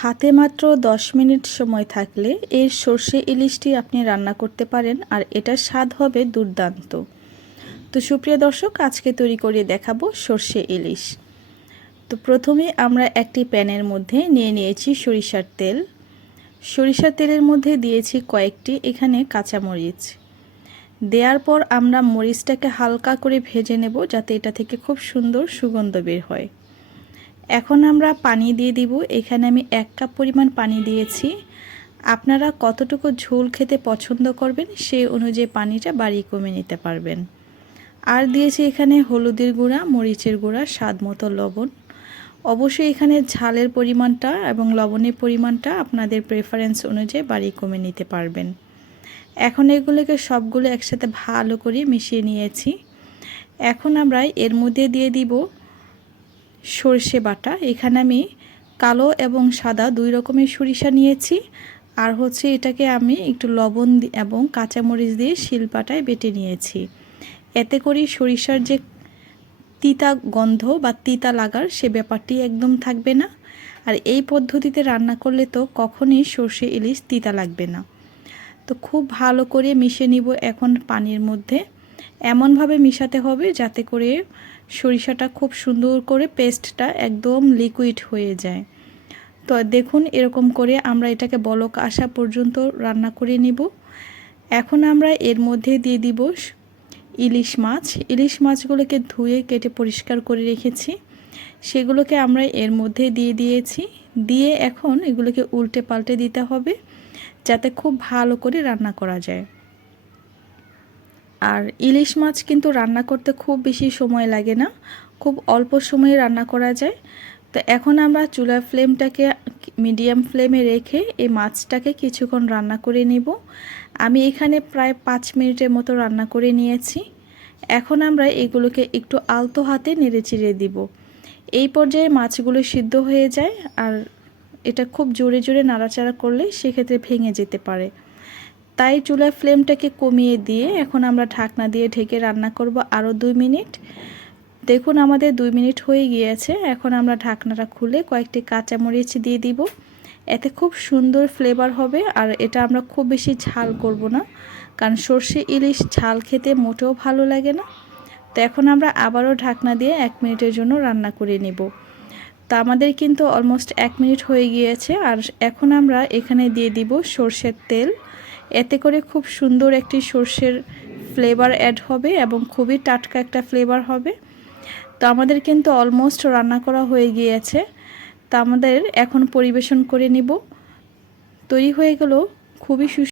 হাতে মাত্র 10 মিনিট সময় থাকলে এই সর্ষে ইলিশটি আপনি রান্না করতে পারেন আর এটার স্বাদ হবে দুর্দান্ত। তো সুপ্রিয় দর্শক, আজকে তৈরি করে দেখাবো সর্ষে ইলিশ। তো প্রথমে আমরা একটি প্যানের মধ্যে নিয়ে নিয়েছি সরিষার তেল। সরিষার তেলের মধ্যে দিয়েছি কয়েকটি এখানে কাঁচামরিচ। দেওয়ার পর আমরা মরিচটাকে হালকা করে ভেজে নেব যাতে এটা থেকে খুব সুন্দর সুগন্ধ বের হয়। এখন আমরা পানি দিয়ে দিব। এখানে আমি এক কাপ পরিমাণ পানি দিয়েছি। আপনারা কতটুকু ঝোল খেতে পছন্দ করবেন সেই অনুযায়ী পানিটা বাড়িয়ে কমে নিতে পারবেন। আর দিয়েছি এখানে হলুদের গুঁড়া, মরিচের গুঁড়া, স্বাদ মতো লবণ। অবশ্যই এখানে ঝালের পরিমাণটা এবং লবণের পরিমাণটা আপনাদের প্রেফারেন্স অনুযায়ী বাড়িয়ে কমে নিতে পারবেন। এখন এগুলোকে সবগুলো একসাথে ভালো করে মিশিয়ে নিয়েছি। এখন আমরা এর মধ্যে দিয়ে দিব সর্ষে বাটা। এখানে আমি কালো এবং সাদা দুই রকমের সরিষা নিয়েছি। আর হচ্ছে এটাকে আমি একটু লবণ এবং কাঁচামরিচ দিয়ে শিলপাটায় বেটে নিয়েছি। এতে করে সরিষার যে তিতা গন্ধ বা তিতা লাগার সে ব্যাপারটি একদম থাকবে না। আর এই পদ্ধতিতে রান্না করলে তো কখনই সর্ষে, ইলিশ তিতা লাগবে না। তো খুব ভালো করে মিশে নিব এখন পানির মধ্যে। এমনভাবে মিশাতে হবে যাতে করে সরিষাটা খুব সুন্দর করে পেস্টটা একদম লিকুইড হয়ে যায়। তো দেখুন এরকম করে আমরা এটাকে বলক আসা পর্যন্ত রান্না করে নিব। এখন আমরা এর মধ্যে দিয়ে দিব ইলিশ মাছ। ইলিশ মাছগুলোকে ধুয়ে কেটে পরিষ্কার করে রেখেছি। সেগুলোকে আমরা এর মধ্যে দিয়ে দিয়েছি। দিয়ে এখন এগুলোকে উল্টে পাল্টে দিতে হবে যাতে খুব ভালো করে রান্না করা যায়। আর ইলিশ মাছ কিন্তু রান্না করতে খুব বেশি সময় লাগে না, খুব অল্প সময়ে রান্না করা যায়। তো এখন আমরা চুলার ফ্লেমটাকে মিডিয়াম ফ্লেমে রেখে এই মাছটাকে কিছুক্ষণ রান্না করে নিব। আমি এখানে প্রায় পাঁচ মিনিটের মতো রান্না করে নিয়েছি। এখন আমরা এগুলোকে একটু আলতো হাতে নেড়ে চিড়ে দিব। এই পর্যায়ে মাছগুলো সিদ্ধ হয়ে যায় আর এটা খুব জোরে জোরে নাড়াচাড়া করলে সেক্ষেত্রে ভেঙে যেতে পারে। তাই চুলার ফ্লেমটাকে কমিয়ে দিয়ে এখন আমরা ঢাকনা দিয়ে ঢেকে রান্না করব আরও দুই মিনিট। দেখুন আমাদের দুই মিনিট হয়ে গিয়েছে। এখন আমরা ঢাকনাটা খুলে কয়েকটি কাঁচামরিচ দিয়ে দিব। এতে খুব সুন্দর ফ্লেভার হবে আর এটা আমরা খুব বেশি ঝাল করব না, কারণ সর্ষে ইলিশ ঝাল খেতে মোটেও ভালো লাগে না। তো এখন আমরা আবারও ঢাকনা দিয়ে এক মিনিটের জন্য রান্না করে নেব। তো আমাদের কিন্তু অলমোস্ট এক মিনিট হয়ে গিয়েছে আর এখন আমরা এখানে দিয়ে দিব সর্ষের তেল। এতে করে খুব সুন্দর একটি সর্ষের ফ্লেভার অ্যাড হবে এবং খুবই টাটকা একটা ফ্লেভার হবে। তো আমাদের কিন্তু অলমোস্ট রান্না করা হয়ে গিয়েছে। তা আমাদের এখন পরিবেশন করে নিব। তৈরি হয়ে গেল খুবই সুস্বাদু